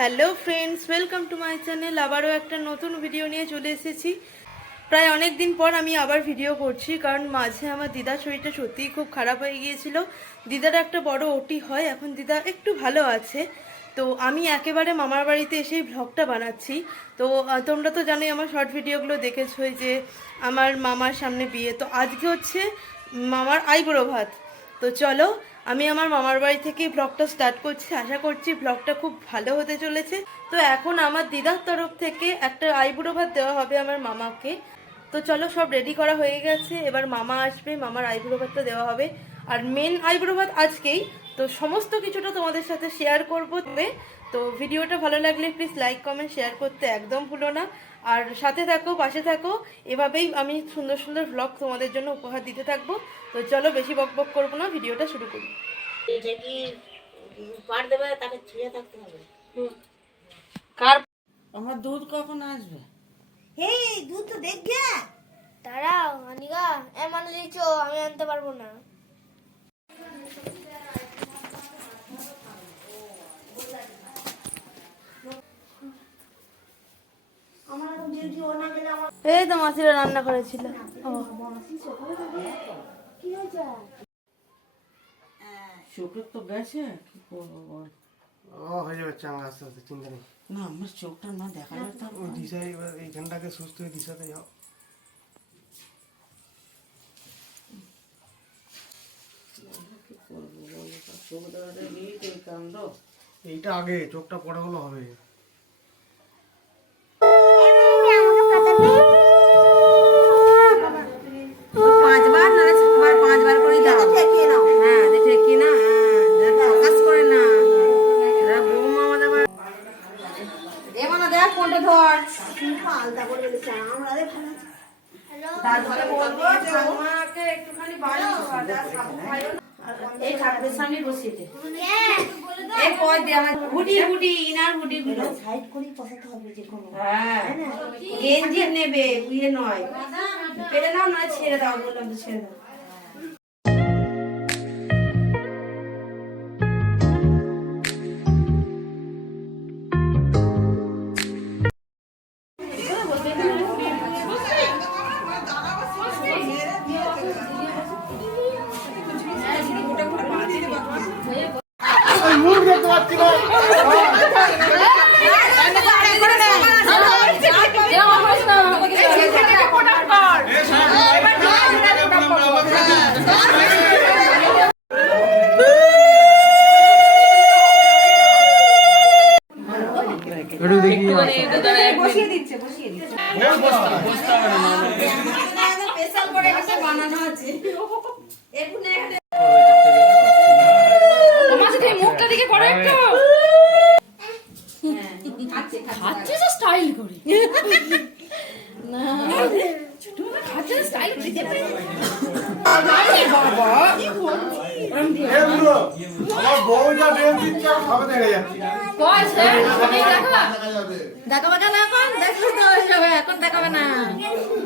Hello friends, welcome to my channel. আবারও একটা নতুন ভিডিও নিয়ে চলে এসেছি। প্রায় অনেক দিন পর আমি আবার ভিডিও করছি, কারণ মাঝে আমার দিদার শরীরটা সত্যিই খুব খারাপ হয়ে গিয়েছিল। দিদার একটা বড় ওটি হয়, এখন দিদা একটু ভালো আছে। তো আমি একেবারে মামার বাড়িতে এসেই ভ্লগটা বানাচ্ছি। তো তোমরা তো জানোই, আমার শর্ট ভিডিওগুলো দেখেছোই যে আমার মামার সামনে বিয়ে। তো আজকে হচ্ছে মামার আইবুড়ো ভাত। তো চলো, আমি আমার মামার বাড়ি থেকে ব্লগটা স্টার্ট করছি। আশা করছি ব্লগটা খুব ভালো হতে চলেছে। তো এখন আমার দিদার তরফ থেকে একটা আইবুড়ো ভাত দেওয়া হবে আমার মামাকে। তো চলো, সব রেডি করা হয়ে গেছে, এবার মামা আসবে, মামার আইবুড়ো ভাতটা দেওয়া হবে। আর মেন আইবুড়ো ভাত আজকেই। তো সমস্ত কিছুটা তোমাদের সাথে শেয়ার করবো। তো ভিডিওটা ভালো লাগলে প্লিজ লাইক কমেন্ট শেয়ার করতে একদম ভুলো না। আর সাথে থাকো, পাশে থাকো, এভাবেই আমি সুন্দর সুন্দর ব্লগ তোমাদের জন্য উপহার দিতে থাকবো। তো চলো, বেশি বক বক করবো না, ভিডিওটা শুরু করি। এটা কি পার দেবে, তাকে ছুঁয়ে থাকতে হবে। কার আমার দুধ কখন আসবে? হেই, দুধ তো দেখবে। দাঁড়াও আনিকা, মানে দিচ্ছ, আমি আনতে পারবো না। এই তো মাসিরা রান্না করেছিল। চোখের তো গেছে, কি করবো বল? হয়ে যাবে চাঙ্গা, আস্তে আস্তে, চিন্তা নেই। না, আমার চোখটা না দেখালে তো ওই দিশায় এবার এইখানটাকে সুস্থ হয়ে দিশাতে যাও। কি করবো বলো তো, চোখ দেওয়াটা এই কাণ্ড। এইটা আগে, চোখটা পরে হলো হবে। পাঁচবার না সাতবার, পাঁচবার করে দাও। হ্যাঁ, দেখে কি না, ফোকাস করে না। বৌমা আমাদের এমন দেখ কোনটা ধর। আলাদা করে বলেছে আমরা দেখলাম। তারপরে বলবো ঠাকুমাকে একটুখানি বাড়ি এই ঠাকুরের সামনে বসিয়ে দে। এই কই দে আমার হুডি হুডি ইনার হুডি গুলো সাইড করে বসাতে হবে যে কোনো। হ্যাঁ, গেঞ্জি নেবে, বুয়ে নয়। পেরে নাও, নয় ছেড়ে দাও, বললাম তো ছেড়ে দাও। বসিয়ে দিচ্ছে, বসিয়ে দিচ্ছে। স্পেশাল করে একটা বানানো আছে। এখানে আমার সাথে মুখটা দিকে করো একটু। খাচ্ছে তো স্টাইল করে না, ছোট মামা খাচ্ছে তো স্টাইল করে দিতে পারে। বাবা আমার বউ যা বেল দিচ্ছে সবে দেখা যাচ্ছে। কই সে আমি দেখো দেখাবে কেন এখন? দেখলে তো হয়ে যাবে, এখন দেখাবে না।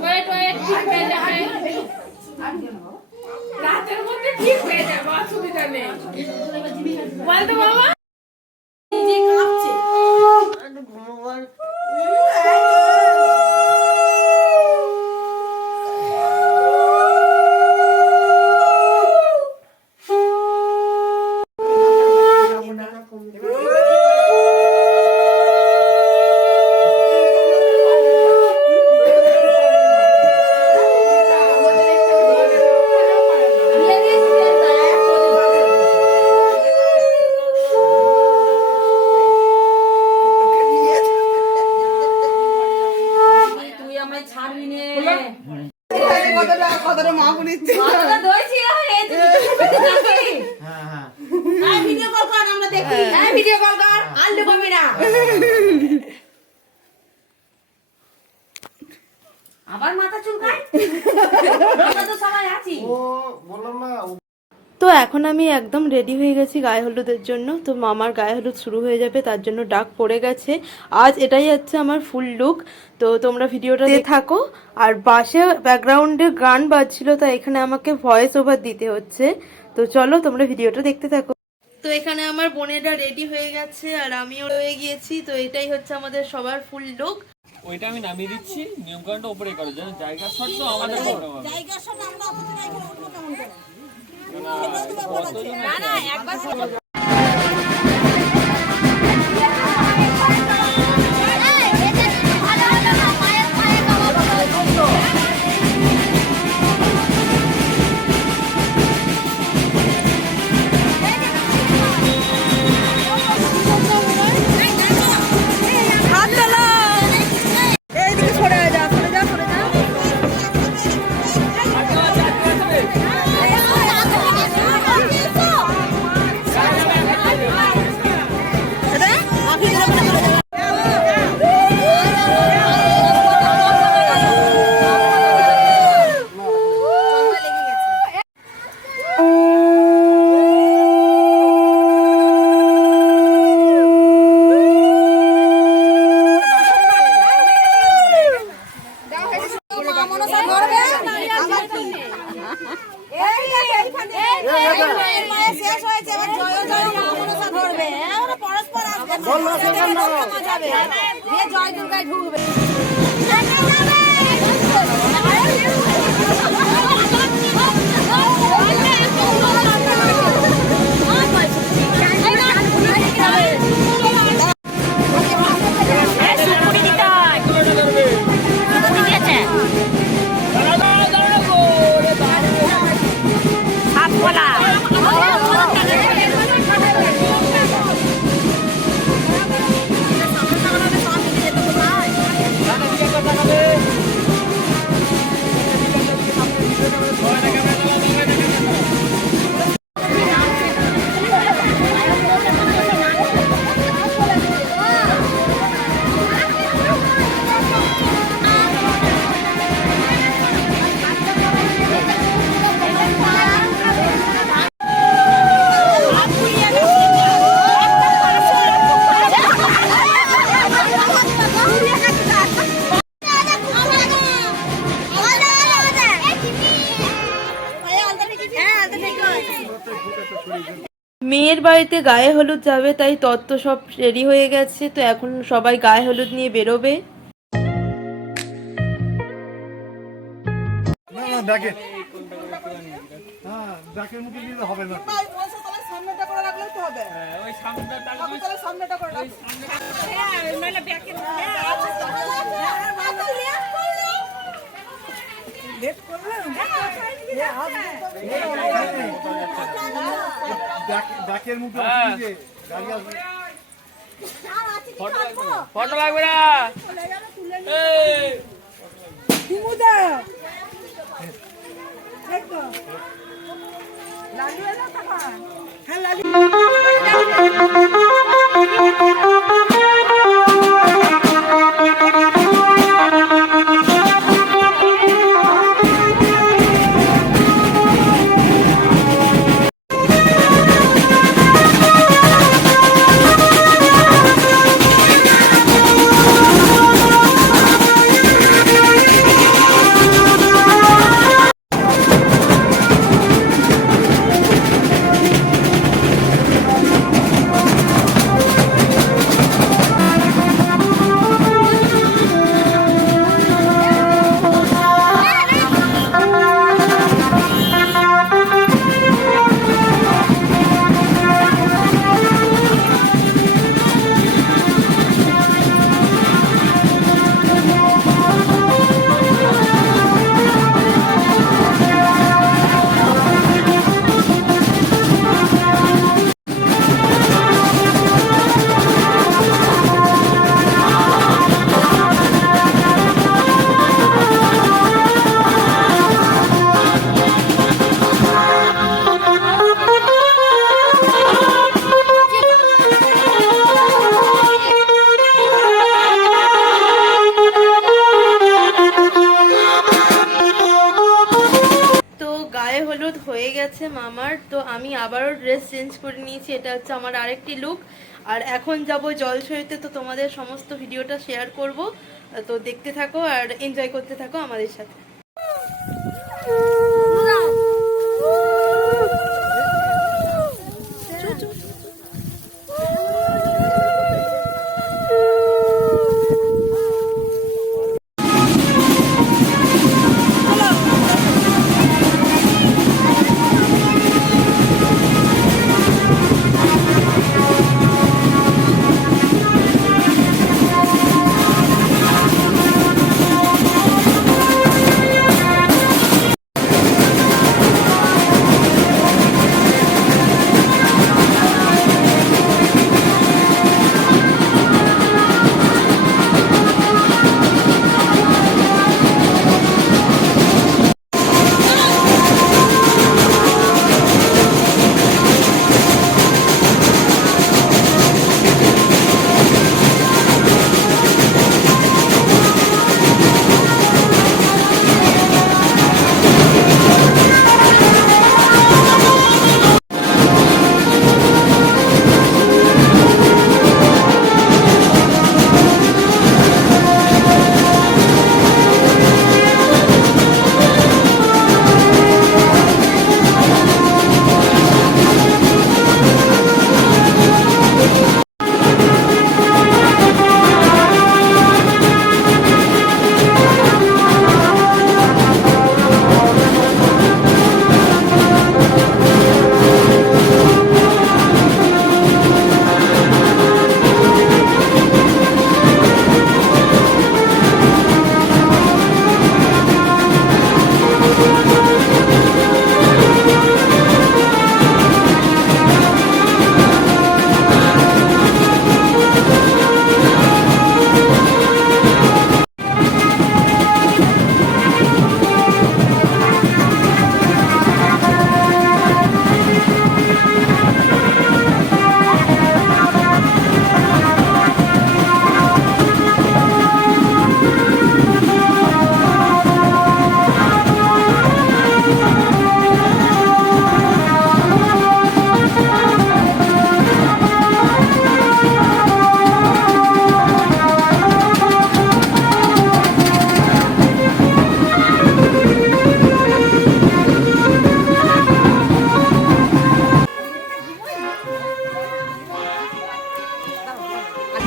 ওয়েট ওয়েট ঠিক হয়ে যাবে, রাতের মধ্যে ঠিক হয়ে যাবে, অসুবিধা নেই। বলতো বাবা যে কাঁপছে। আবার মাথা চুলকায়। আমরা তো সবাই আছি। ও বললাম না। তো এখন আমি একদম রেডি হয়ে গেছি গায়ে হলুদের জন্য। তো মামার গায়ে হলুদ শুরু হয়ে যাবে, তার জন্য ডাক পড়ে গেছে। আজ এটাই হচ্ছে আমার ফুল লুক। তো তোমরা ভিডিওটা দেখতে থাকো। আর পাশে ব্যাকগ্রাউন্ডে গান বাজছিল, তাই এখানে আমাকে ভয়েস ওভার দিতে হচ্ছে। তো চলো, তোমরা ভিডিওটা দেখতে থাকো। তো এখানে আমার বোনেরা রেডি হয়ে গেছে আর আমিও রয়ে গিয়েছি। তো এটাই হচ্ছে আমাদের সবার ফুল লুক। ওইটা আমি নামিয়ে দিচ্ছি, নিয়ম কানুনটা উপরে করো, যেন জায়গা শর্ট তো আমাদের প্রবলেম হবে। জায়গার সাথে আমরা অপচয় করে উঠবো কেমন করে? জয় দুর্গায় ঢুকবে। মেয়ের বাড়িতে গায়ে হলুদ যাবে, তাই তত্ত্ব সব রেডি হয়ে গেছে। তো এখন সবাই গায়ে হলুদ নিয়ে বেরোবে। না না দেখে, হ্যাঁ দেখে মুখে দিতে হবে না। সামনেটা করে রাখলেই তো হবে। ওই সামনেটা তাহলে সামনেটা করে রাখ। দেখের মুখে গাড়ি আসবে। ফটো লাগবে না। হয়ে গেছে মামার। তো আমি আবারও ড্রেস চেঞ্জ করে নিয়েছি, এটা হচ্ছে আমার আরেকটি লুক। আর এখন যাব জলছড়িতে, তো তোমাদের সমস্ত ভিডিওটা শেয়ার করব। তো দেখতে থাকো আর এনজয় করতে থাকো আমাদের সাথে।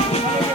ভালো